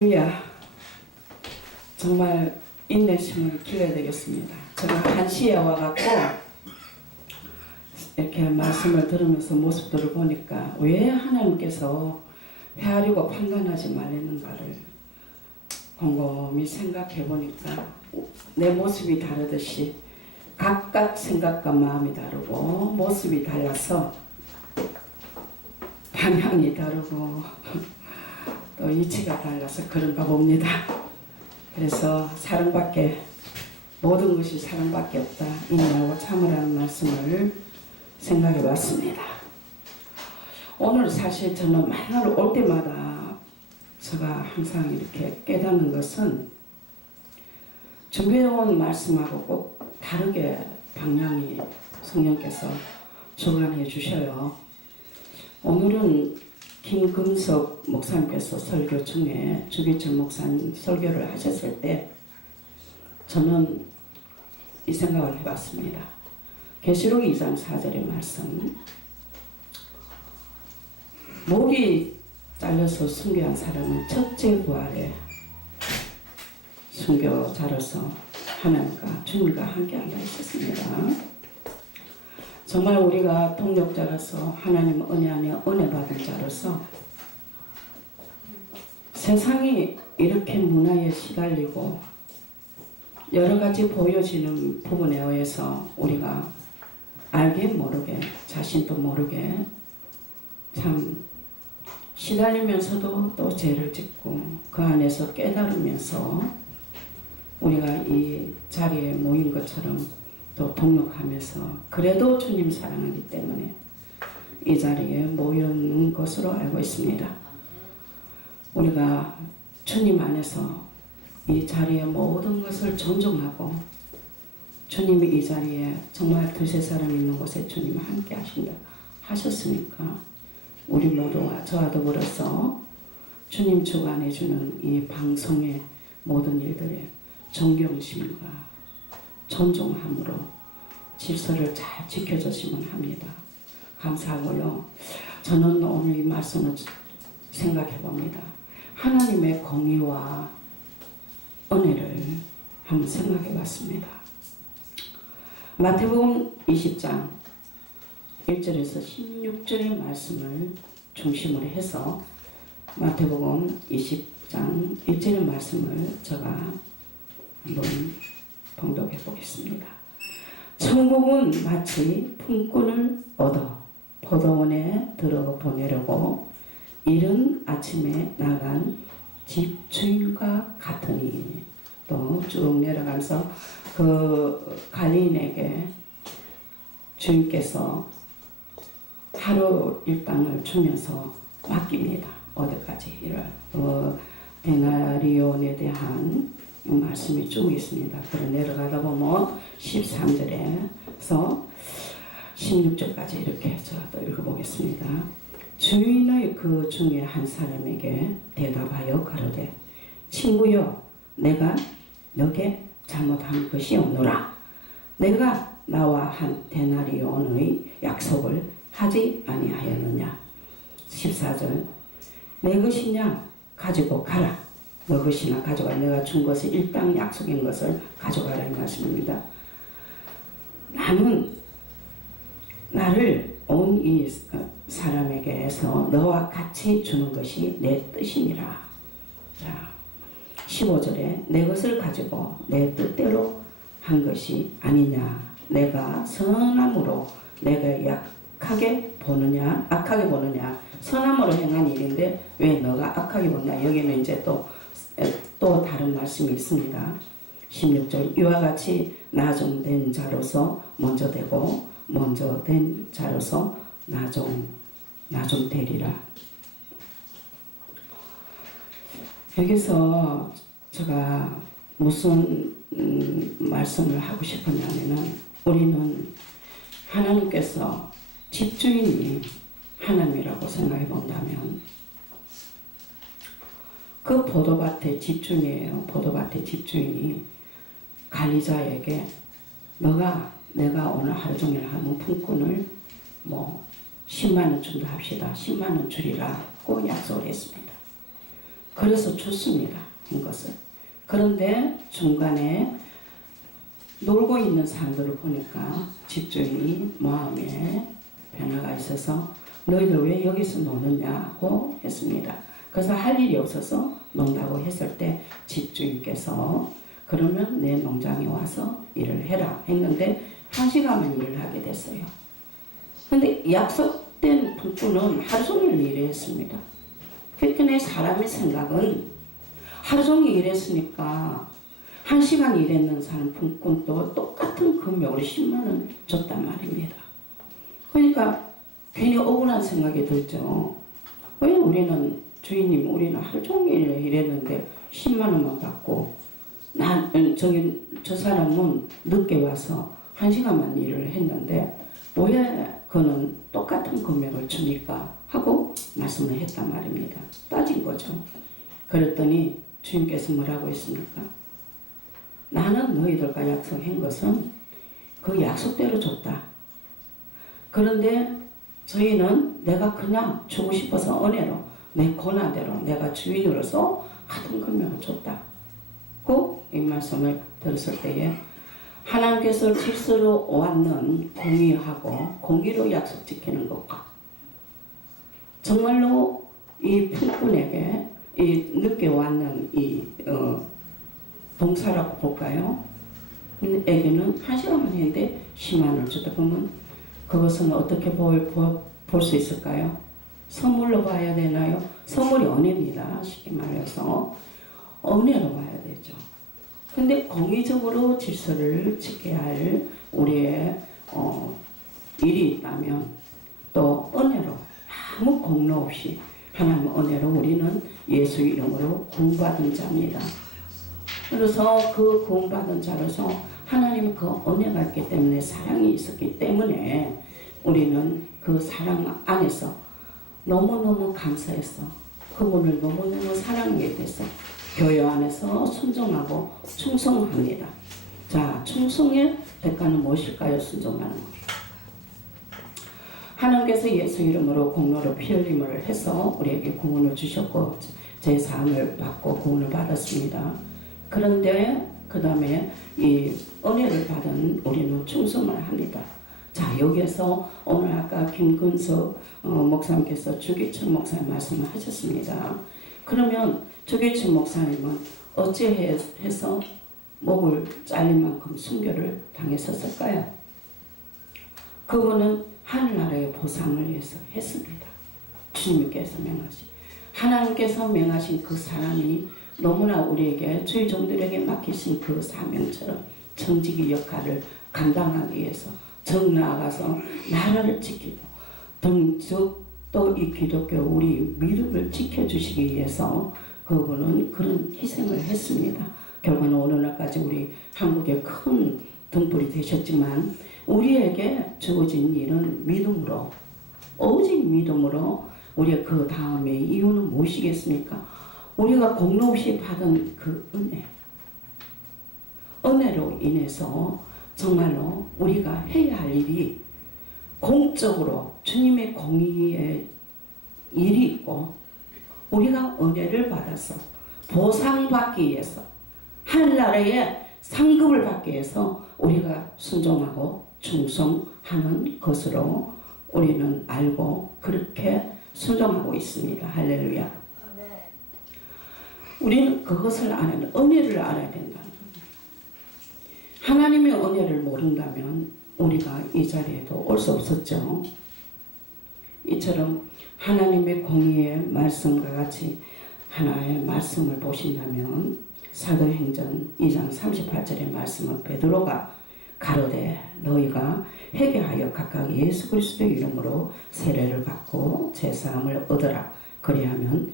할렐루야. 정말 인내심을 길러야 되겠습니다. 제가 1시에 와갖고 이렇게 말씀을 들으면서 모습들을 보니까 왜 하나님께서 헤아리고 판단하지 말라는가를 곰곰이 생각해 보니까 내 모습이 다르듯이 각각 생각과 마음이 다르고 모습이 달라서 방향이 다르고 또 이치가 달라서 그런가 봅니다. 그래서 사랑밖에 모든 것이 사랑밖에 없다. 인내하고 참으라는 말씀을 생각해 봤습니다. 오늘 사실 저는 맨날 올 때마다 제가 항상 이렇게 깨닫는 것은 준비해온 말씀하고 꼭 다르게 방향이 성령께서 주관해 주셔요. 오늘은 김금석 목사님께서 설교 중에 주기철 목사님 설교를 하셨을 때 저는 이 생각을 해봤습니다. 계시록 2장 4절의 말씀, 목이 잘려서 순교한 사람은 첫째 부활에 순교자로서 하나님과 주님과 함께한다 했었습니다. 정말 우리가 동력자로서 하나님 은혜 안에 은혜 받은 자로서 세상이 이렇게 문화에 시달리고 여러 가지 보여지는 부분에 의해서 우리가 알게 모르게 자신도 모르게 참 시달리면서도 또 죄를 짓고 그 안에서 깨달으면서 우리가 이 자리에 모인 것처럼 또 동력하면서 그래도 주님 사랑하기 때문에 이 자리에 모여있는 것으로 알고 있습니다. 우리가 주님 안에서 이 자리에 모든 것을 존중하고 주님이 이 자리에 정말 두세 사람 있는 곳에 주님 함께 하신다 하셨으니까 우리 모두와 저와 더불어서 주님 주관해 주는 이 방송의 모든 일들에 존경심과 존중함으로 질서를 잘 지켜줬으면 합니다. 감사하고요. 저는 오늘 이 말씀을 생각해 봅니다. 하나님의 공의와 은혜를 한번 생각해 봤습니다. 마태복음 20장 1절에서 16절의 말씀을 중심으로 해서 마태복음 20장 1절의 말씀을 제가 한번 봉독해 보겠습니다. 천국은 마치 품꾼을 얻어 포도원에 들어보내려고 이른 아침에 나간 집주인과 같으니, 또 쭉 내려가면서 그 관리인에게 주인께서 하루 일당을 주면서 맡깁니다. 어디까지 이럴 데나리온에 대한 말씀이 쭉 있습니다. 그래 내려가다 보면 13절에서 16절까지 이렇게 제가 또 읽어보겠습니다. 주인의 그 중에 한 사람에게 대답하여 가로되 친구여, 내가 너게 잘못한 것이 없노라. 내가 나와 한 데나리온의 약속을 하지 아니하였느냐. 14절 내 것이냐 가지고 가라. 너 것이나 가져가. 내가 준 것을 일당 약속인 것을 가져가라 이 말씀입니다. 나는 나를 온 이 사람에게서 너와 같이 주는 것이 내 뜻이니라. 자, 15절에 내 것을 가지고 내 뜻대로 한 것이 아니냐. 내가 선함으로 내가 악하게 보느냐 선함으로 행한 일인데 왜 너가 악하게 보냐. 여기는 이제 또 다른 말씀이 있습니다. 16절 이와 같이 나중된 자로서 먼저 되고 먼저 된 자로서 나중되리라. 여기서 제가 무슨 말씀을 하고 싶었냐면은 우리는 하나님께서 집주인이 하나님이라고 생각해 본다면 그 포도밭의 집주인이에요. 포도밭의 집주인이 관리자에게 내가 오늘 하루 종일 하면 품꾼을 10만원 준다 합시다. 10만원 주리라고 약속을 했습니다. 그래서 좋습니다. 한 것은. 그런데 중간에 놀고 있는 사람들을 보니까 집주인이 마음에 변화가 있어서 너희들 왜 여기서 노느냐고 했습니다. 그래서 할 일이 없어서 논다고 했을 때 집주인께서 그러면 내 농장에 와서 일을 해라 했는데 1시간만 일을 하게 됐어요. 근데 약속된 분꾼은 하루 종일 일했습니다. 그러니까 사람의 생각은 하루 종일 일했으니까 1시간 일했는 사람 분꾼도 똑같은 금액으로 10만원 줬단 말입니다. 그러니까 괜히 억울한 생각이 들죠. 왜 우리는 주인님 우리는 하루 종일 일했는데 10만원만 받고 저 사람은 늦게 와서 1시간만 일을 했는데 왜 그는 똑같은 금액을 주니까 하고 말씀을 했단 말입니다. 따진 거죠. 그랬더니 주님께서 뭐라고 했습니까? 나는 너희들과 약속한 것은 그 약속대로 줬다. 그런데 저희는 내가 그냥 주고 싶어서 은혜로 내 고난대로 내가 주인으로서 같은 금액을 줬다. 고 이 말씀을 들었을 때에 하나님께서 질서로 왔는 공의하고 공의로 약속 지키는 것과 정말로 이 품꾼에게 이 늦게 왔는 이 봉사라고 볼까요? 에게는 1시간만 했는데 10만원을 주다 보면 그것은 어떻게 볼 수 있을까요? 선물로 봐야 되나요? 선물이 은혜입니다. 쉽게 말해서 은혜로 봐야 되죠. 근데 공의적으로 질서를 지켜야 할 우리의 일이 있다면 또 은혜로 아무 공로 없이 하나님 은혜로 우리는 예수 이름으로 구원받은 자입니다. 그래서 그 구원받은 자로서 하나님의 그 은혜가 있기 때문에 사랑이 있었기 때문에 우리는 그 사랑 안에서 너무너무 감사해서 그분을 너무너무 사랑하게 돼서 교회 안에서 순종하고 충성합니다. 자, 충성의 대가는 무엇일까요? 순종하는 것. 하나님께서 예수 이름으로 공로로 피 흘림을 해서 우리에게 구원을 주셨고 제 사함을 받고 구원을 받았습니다. 그런데 그 다음에 이 은혜를 받은 우리는 충성을 합니다. 자, 여기에서 오늘 아까 김근석 목사님께서 주기철 목사님 말씀을 하셨습니다. 그러면 주기철 목사님은 어찌해서 목을 잘린 만큼 순교를 당했었을까요? 그분은 하늘나라의 보상을 위해서 했습니다. 주님께서 명하신 하나님께서 명하신 그 사랑이 너무나 우리에게 주의 종들에게 맡기신 그 사명처럼 청지기 역할을 감당하기 위해서 정 나아가서 나라를 지키고 즉 또 이 기독교 우리 믿음을 지켜주시기 위해서 그분은 그런 희생을 했습니다. 결과는 오늘날까지 우리 한국에 큰 등불이 되셨지만 우리에게 주어진 일은 믿음으로 오직 믿음으로 우리의 그 다음에 이유는 무엇이겠습니까? 우리가 공로 없이 받은 그 은혜로 인해서 정말로 우리가 해야 할 일이 공적으로 주님의 공의의 일이 있고 우리가 은혜를 받아서 보상받기 위해서 하늘나라의 상급을 받기 위해서 우리가 순종하고 충성하는 것으로 우리는 알고 그렇게 순종하고 있습니다. 할렐루야. 우리는 그것을 알아야 돼. 은혜를 알아야 된다는 겁니다. 하나님의 은혜를 모른다면 우리가 이 자리에도 올 수 없었죠. 이처럼 하나님의 공의의 말씀과 같이 하나의 말씀을 보신다면 사도행전 2장 38절의 말씀은 베드로가 가로되 너희가 회개하여 각각 예수 그리스도의 이름으로 세례를 받고 제사함을 얻으라. 그리하면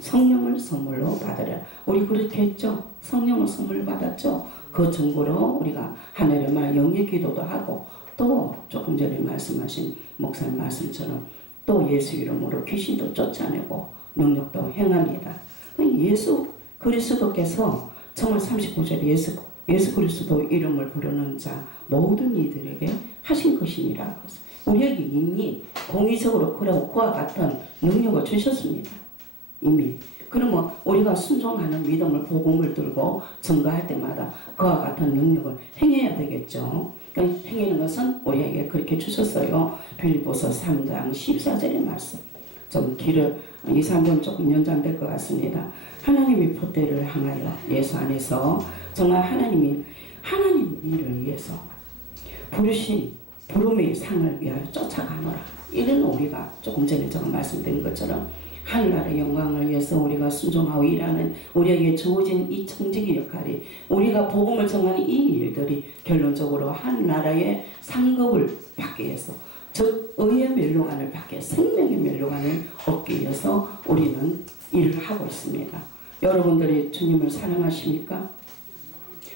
성령을 선물로 받으라. 우리 그렇게 했죠. 성령을 선물 받았죠. 그 증거로 우리가 하늘의 말 영의 기도도 하고 또 조금 전에 말씀하신 목사님 말씀처럼 또 예수 이름으로 귀신도 쫓아내고 능력도 행합니다. 예수 그리스도께서 정말 39절에 예수 그리스도 이름을 부르는 자 모든 이들에게 하신 것이니라. 우리에게 이미 공의적으로 그와 같은 능력을 주셨습니다. 이미. 그러면 우리가 순종하는 믿음을 복음을 들고 증거할 때마다 그와 같은 능력을 행해야 되겠죠. 그러니까 행하는 것은 우리에게 그렇게 주셨어요. 빌립보서 3장 14절의 말씀. 좀 길을 2, 3분 조금 연장될 것 같습니다. 하나님이 포대를 향하여 예수 안에서 정말 하나님 일을 위해서 부르신 부름의 상을 위하여 쫓아가노라. 이런 우리가 조금 전에 제가 말씀드린 것처럼 하늘나라의 영광을 위해서 우리가 순종하고 일하는 우리에게 주어진 이 청지기 역할이 우리가 복음을 전하는 이 일들이 결론적으로 하늘나라의 상급을 받기 위해서 즉 의의 멸류관을 받기 위해서 생명의 멸류관을 얻기 위해서 우리는 일을 하고 있습니다. 여러분들이 주님을 사랑하십니까?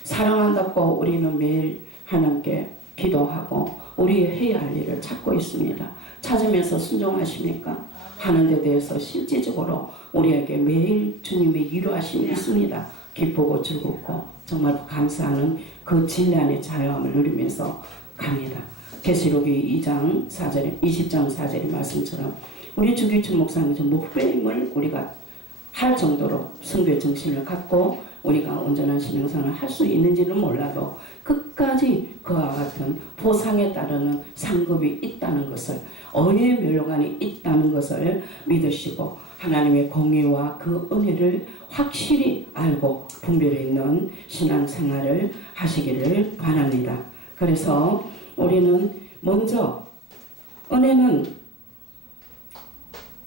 사랑한다고 우리는 매일 하나님께 기도하고 우리 해야 할 일을 찾고 있습니다. 찾으면서 순종하십니까? 하는 데 대해서 실질적으로 우리에게 매일 주님의 이루하심이 있습니다. 기쁘고 즐겁고 정말 감사하는 그 진리 안의 자유함을 누리면서 갑니다. 계시록이 20장 4절의 말씀처럼 우리 주기춘 목사님 목배임을 우리가 할 정도로 성도의 정신을 갖고 우리가 온전한 신앙생활을 할 수 있는지는 몰라도 끝까지 그와 같은 보상에 따르는 상급이 있다는 것을 언의 멸류관이 있다는 것을 믿으시고 하나님의 공의와 그 은혜를 확실히 알고 분별해 있는 신앙생활을 하시기를 바랍니다. 그래서 우리는 먼저 은혜는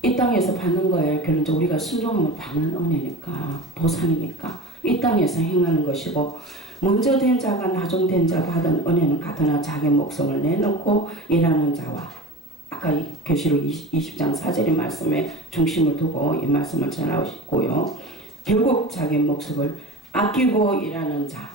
이 땅에서 받는 거예요. 결론적으로 우리가 순종하면 받는 은혜니까 보상이니까 이 땅에서 행하는 것이고 먼저 된 자가 나중된 자 받은 은혜는 같으나 자기 목숨을 내놓고 일하는 자와 아까 계시록 20장 4절의 말씀에 중심을 두고 이 말씀을 전하고요. 결국 자기 목숨을 아끼고 일하는 자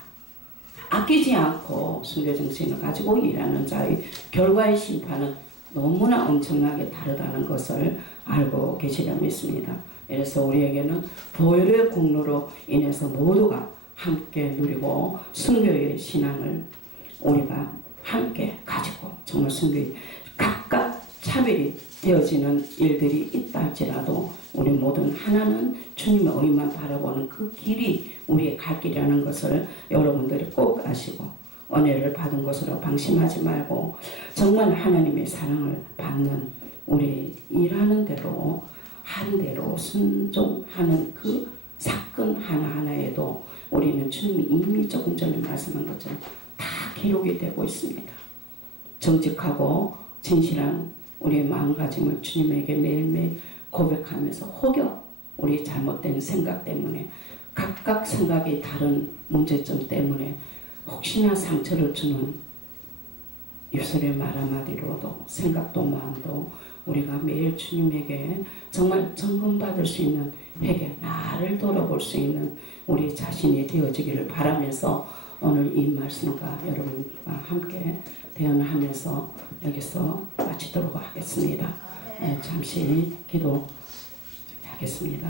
아끼지 않고 순교정신을 가지고 일하는 자의 결과의 심판은 너무나 엄청나게 다르다는 것을 알고 계시려 믿습니다. 그래서 우리에게는 보혈의 공로로 인해서 모두가 함께 누리고 순교의 신앙을 우리가 함께 가지고 정말 순교의 각각 차별이 되어지는 일들이 있다 할지라도 우리 모든 하나는 주님의 의만 바라보는 그 길이 우리의 갈 길이라는 것을 여러분들이 꼭 아시고 은혜를 받은 것으로 방심하지 말고 정말 하나님의 사랑을 받는 우리 일하는 대로 한 대로 순종하는 그 사건 하나하나에도 우리는 주님이 이미 조금 전에 말씀한 것처럼 다 기록이 되고 있습니다. 정직하고 진실한 우리의 마음가짐을 주님에게 매일매일 고백하면서 혹여 우리 잘못된 생각 때문에 각각 생각이 다른 문제점 때문에 혹시나 상처를 주는 입술의 말 한마디로도 생각도 마음도 우리가 매일 주님에게 정말 점검받을 수 있는 회개, 나를 돌아볼 수 있는 우리 자신이 되어지기를 바라면서 오늘 이 말씀과 여러분과 함께 대언하면서 여기서 마치도록 하겠습니다. 네, 잠시 기도하겠습니다.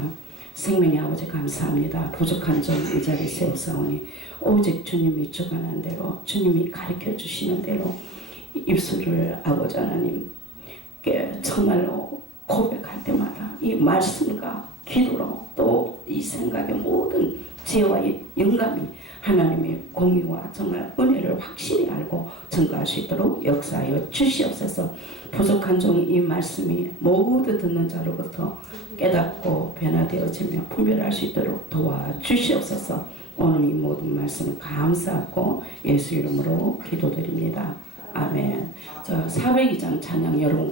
생명의 아버지 감사합니다. 부족한 점 이 자리에 세우사오니 오직 주님이 주관한 대로 주님이 가르쳐 주시는 대로 입술을 아버지 하나님께 정말로 고백할 때마다 이 말씀과 기도로 또 이 생각의 모든 지혜와 영감이 하나님의 공의와 정말 은혜를 확실히 알고 증거할 수 있도록 역사하여 주시옵소서. 부족한 종이 이 말씀이 모두 듣는 자로부터 깨닫고 변화되어지며 분별할 수 있도록 도와주시옵소서. 오늘 이 모든 말씀 감사하고 예수 이름으로 기도드립니다. 아멘. 402장 찬양 여러분